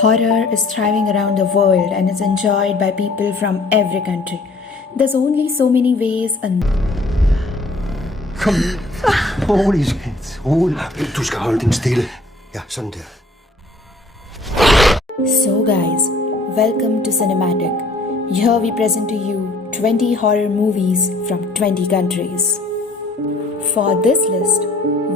Horror is thriving around the world and is enjoyed by people from every country. There's only so many ways and... Kom. Rolig, skat. Rolig. Du skal holde din stille. Ja, sådan der. So guys, welcome to Cinematic. Here we present to you 20 horror movies from 20 countries. For this list,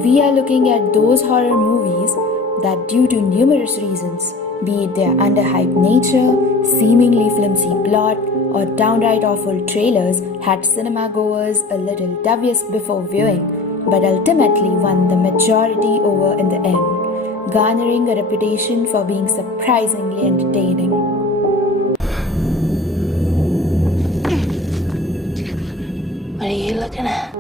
we are looking at those horror movies that due to numerous reasons, be it their underhyped nature, seemingly flimsy plot, or downright awful trailers, had cinema goers a little dubious before viewing, but ultimately won the majority over in the end, garnering a reputation for being surprisingly entertaining. What are you looking at?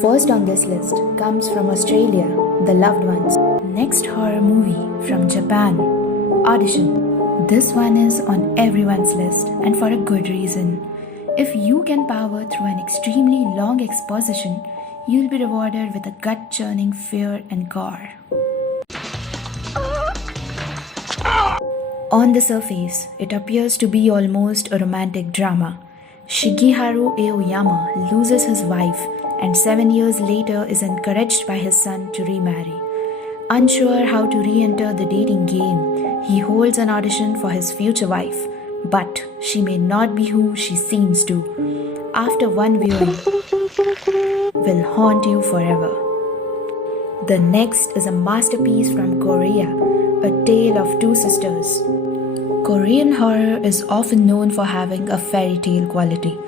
First on this list comes from Australia, The Loved Ones. Next horror movie from Japan, Audition. This one is on everyone's list and for a good reason. If you can power through an extremely long exposition, you'll be rewarded with a gut-churning fear and gore. On the surface, it appears to be almost a romantic drama. Shigeharu Aoyama loses his wife and 7 years later is encouraged by his son to remarry. Unsure how to re-enter the dating game, he holds an audition for his future wife, but she may not be who she seems to. After one viewing, will haunt you forever. The next is a masterpiece from Korea, A Tale of Two Sisters. Korean horror is often known for having a fairy tale quality.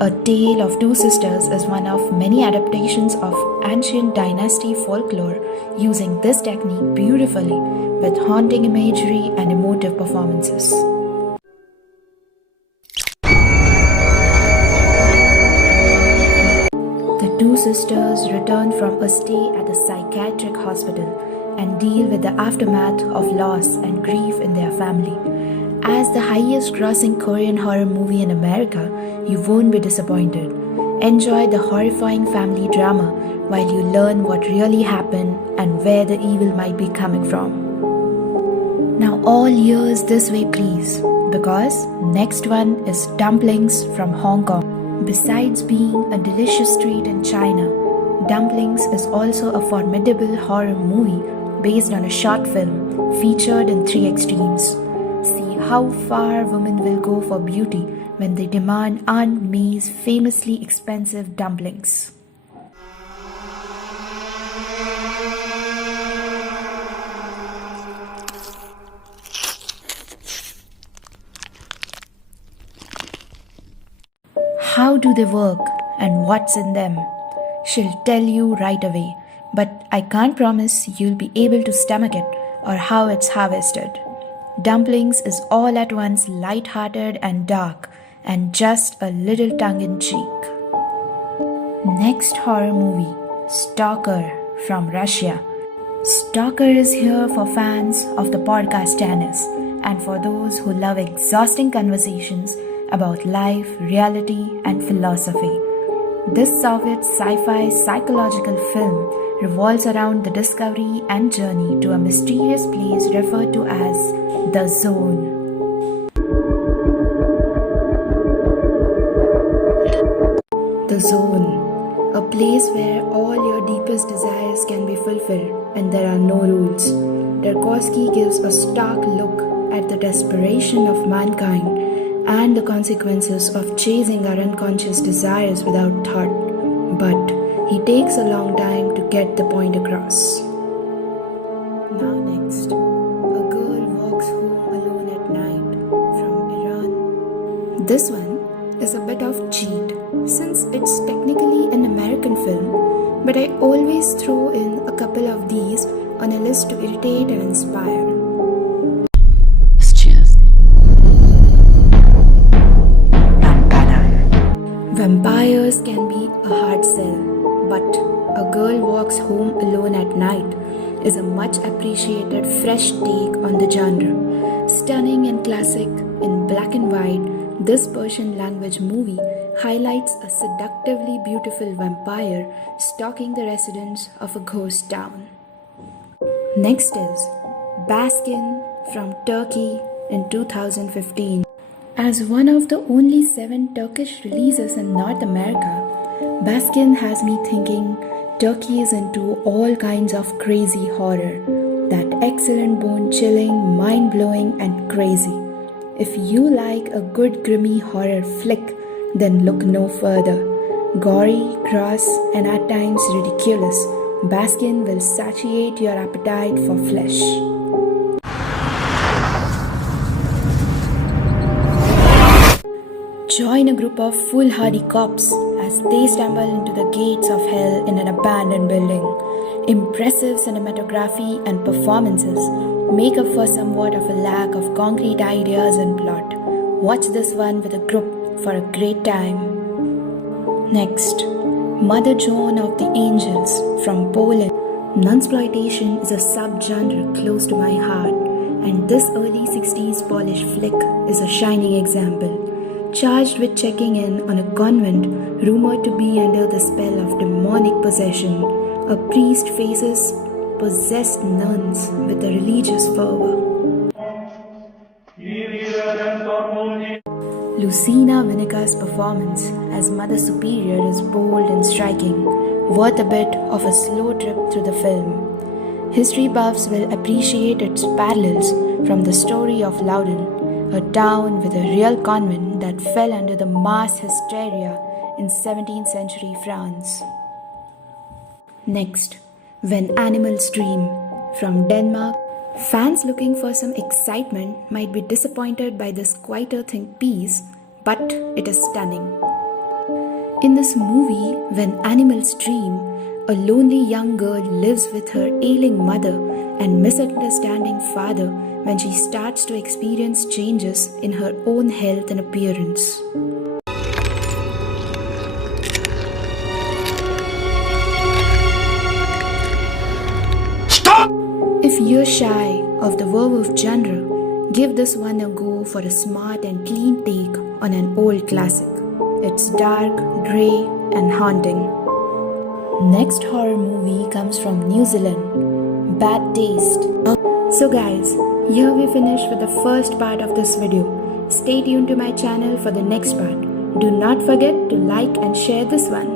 A Tale of Two Sisters is one of many adaptations of ancient dynasty folklore using this technique beautifully with haunting imagery and emotive performances. The two sisters return from a stay at a psychiatric hospital and deal with the aftermath of loss and grief in their family. As the highest grossing Korean horror movie in America, you won't be disappointed. Enjoy the horrifying family drama while you learn what really happened and where the evil might be coming from. Now all ears this way please, because next one is Dumplings from Hong Kong. Besides being a delicious treat in China, Dumplings is also a formidable horror movie based on a short film featured in 3 extremes. How far women will go for beauty when they demand Aunt May's famously expensive dumplings. How do they work and what's in them? She'll tell you right away, but I can't promise you'll be able to stomach it or how it's harvested. Dumplings is all at once light-hearted and dark, and just a little tongue-in-cheek. Next horror movie, Stalker from Russia. Stalker is here for fans of the podcast tennis and for those who love exhausting conversations about life, reality, and philosophy. This Soviet sci-fi psychological film revolves around the discovery and journey to a mysterious place referred to as the Zone. The Zone, a place where all your deepest desires can be fulfilled and there are no rules. Tarkovsky gives a stark look at the desperation of mankind and the consequences of chasing our unconscious desires without thought. But he takes a long time to get the point across. Now next, a girl walks home alone at night from Iran. This one is a bit of cheat since it's technically an American film, but I always throw in a couple of these on a list to irritate and inspire. Vampires can be a hard sell, but A Girl Walks Home Alone at Night is a much appreciated fresh take on the genre. Stunning and classic in black and white, this Persian language movie highlights a seductively beautiful vampire stalking the residents of a ghost town. Next is Baskin from Turkey in 2015. As one of the only 7 Turkish releases in North America, Baskin has me thinking Turkey is into all kinds of crazy horror. That excellent bone-chilling, mind-blowing and crazy. If you like a good grimy horror flick, then look no further. Gory, gross and at times ridiculous, Baskin will satiate your appetite for flesh. Join a group of foolhardy cops as they stumble into the gates of hell in an abandoned building. Impressive cinematography and performances make up for somewhat of a lack of concrete ideas and plot. Watch this one with a group for a great time. Next, Mother Joan of the Angels from Poland. Nunsploitation is a subgenre close to my heart, and this early 60s Polish flick is a shining example. Charged with checking in on a convent rumored to be under the spell of demonic possession, a priest faces possessed nuns with a religious fervor. Lucina Vinica's performance as Mother Superior is bold and striking, worth a bit of a slow trip through the film. History buffs will appreciate its parallels from the story of Loudun, a town with a real convent that fell under the mass hysteria in 17th century France. Next, When Animals Dream from Denmark. Fans looking for some excitement might be disappointed by this quieter think piece, but it is stunning. In this movie, When Animals Dream, a lonely young girl lives with her ailing mother and misunderstanding father when she starts to experience changes in her own health and appearance. If you're shy of the werewolf genre, give this one a go for a smart and clean take on an old classic. It's dark, grey and haunting. Next horror movie comes from New Zealand, Bad Taste. So guys, here we finish with the first part of this video. Stay tuned to my channel for the next part. Do not forget to like and share this one.